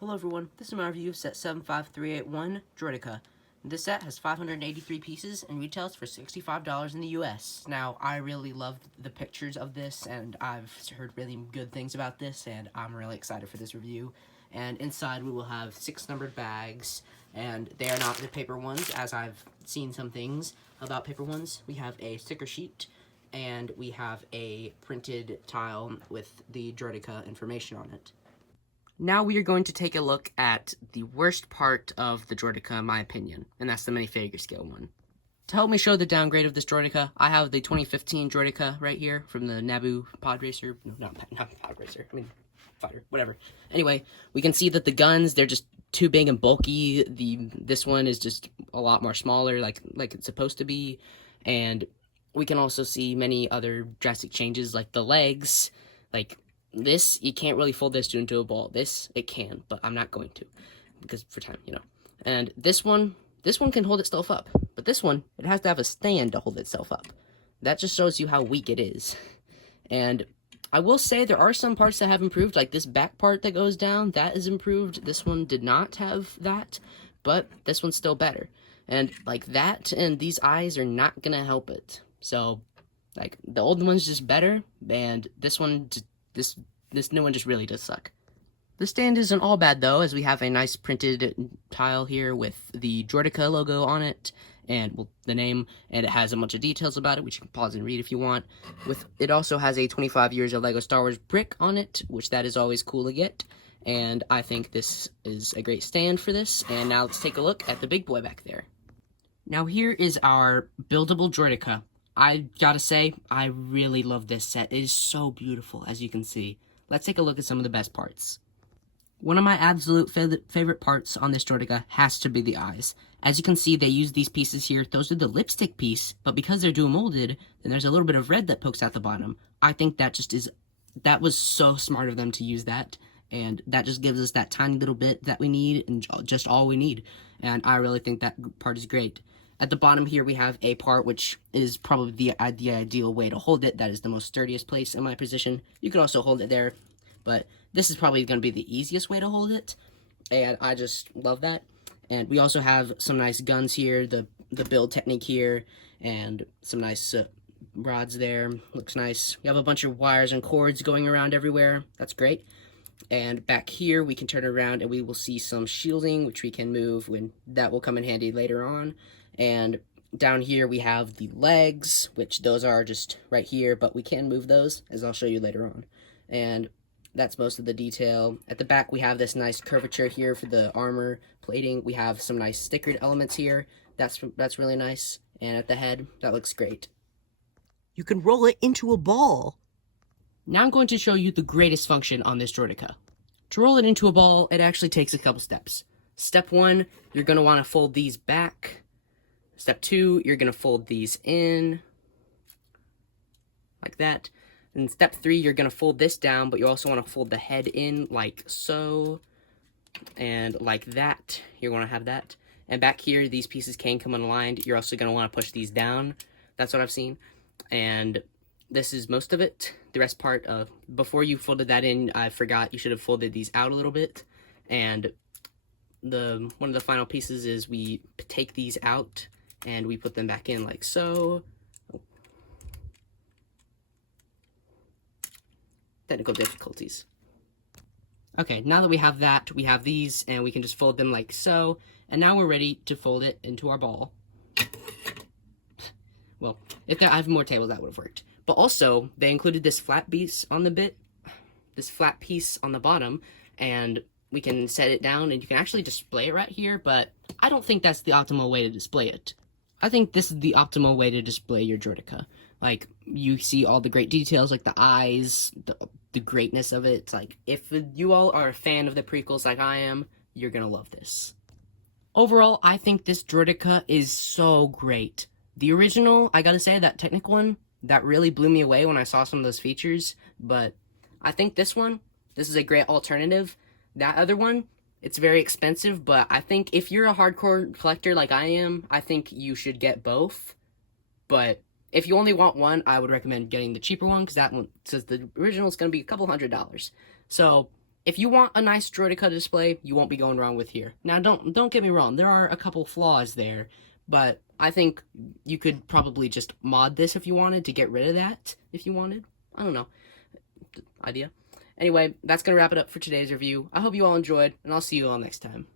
Hello everyone, this is my review of set 75381, Droideka. This set has 583 pieces and retails for $65 in the US. Now, I really loved the pictures of this, and I've heard really good things about this, and I'm really excited for this review. And inside we will have 6 numbered bags, and they are not the paper ones, as I've seen some things about paper ones. We have a sticker sheet, and we have a printed tile with the Droideka information on it. Now we are going to take a look at the worst part of the Droideka, in my opinion, and that's the minifigure scale one. To help me show the downgrade of this Droideka, I have the 2015 Droideka right here from the Naboo Pod Racer. No, not Pod Racer. I mean, fighter, whatever. Anyway, we can see that the guns, they're just too big and bulky. This one is just a lot more smaller, like it's supposed to be. And we can also see many other drastic changes, like the legs, this, you can't really fold this into a ball. This, it can, but I'm not going to, because for time, you know. And this one can hold itself up. But this one, it has to have a stand to hold itself up. That just shows you how weak it is. And I will say there are some parts that have improved, like this back part that goes down, that is improved. This one did not have that, but this one's still better. And like that and these eyes are not gonna help it. So, like, the old one's just better, and this one just this new one just really does suck. The stand isn't all bad though, as we have a nice printed tile here with the Droideka logo on it, and well, the name, and it has a bunch of details about it, which you can pause and read if you want. It also has a 25 years of LEGO Star Wars brick on it, which that is always cool to get, and I think this is a great stand for this. And now let's take a look at the big boy back there. Now here is our buildable Droideka. I gotta say, I really love this set. It is so beautiful, as you can see. Let's take a look at some of the best parts. One of my absolute favorite parts on this Droideka has to be the eyes. As you can see, they use these pieces here. Those are the lipstick piece, but because they're dual molded, then there's a little bit of red that pokes out the bottom. I think that was so smart of them to use that, and that just gives us that tiny little bit that we need, and just all we need. And I really think that part is great. At the bottom here, we have a part which is probably the ideal way to hold it. That is the most sturdiest place in my position. You can also hold it there, but this is probably going to be the easiest way to hold it, and I just love that. And we also have some nice guns here, the build technique here, and some nice rods there. Looks nice. We have a bunch of wires and cords going around everywhere. That's great. And back here, we can turn around and we will see some shielding, which we can move, when that will come in handy later on. And down here we have the legs, which those are just right here, but we can move those, as I'll show you later on. And that's most of the detail. At the back we have this nice curvature here for the armor plating. We have some nice stickered elements here. That's really nice. And at the head, that looks great. You can roll it into a ball. Now I'm going to show you the greatest function on this Droideka. To roll it into a ball, it actually takes a couple steps. Step 1, you're going to want to fold these back. Step 2, you're going to fold these in, like that. And step 3, you're going to fold this down, but you also want to fold the head in, like so. And like that, you're going to have that. And back here, these pieces can come unaligned. You're also going to want to push these down. That's what I've seen. And this is most of it. The rest part of, before you folded that in, I forgot you should have folded these out a little bit. And one of the final pieces is we take these out and we put them back in like so. Technical difficulties. Okay, now that we have that, we have these, and we can just fold them like so. And now we're ready to fold it into our ball. Well, if I have more tables, that would have worked. But also, they included this flat piece on the bottom, and we can set it down, and you can actually display it right here, but I don't think that's the optimal way to display it. I think this is the optimal way to display your Droideka. Like, you see all the great details, like the eyes, the greatness of it. It's like, if you all are a fan of the prequels like I am, you're gonna love this. Overall, I think this Droideka is so great. The original, I gotta say, that Technic one, that really blew me away when I saw some of those features, but I think this is a great alternative. That other one, it's very expensive, but I think if you're a hardcore collector like I am, I think you should get both. But if you only want one, I would recommend getting the cheaper one, because that one says the original is going to be a couple $100. So if you want a nice droideka display, you won't be going wrong with here. Now, don't get me wrong. There are a couple flaws there, but I think you could probably just mod this if you wanted to get rid of that. If you wanted, I don't know, idea. Anyway, that's gonna wrap it up for today's review. I hope you all enjoyed, and I'll see you all next time.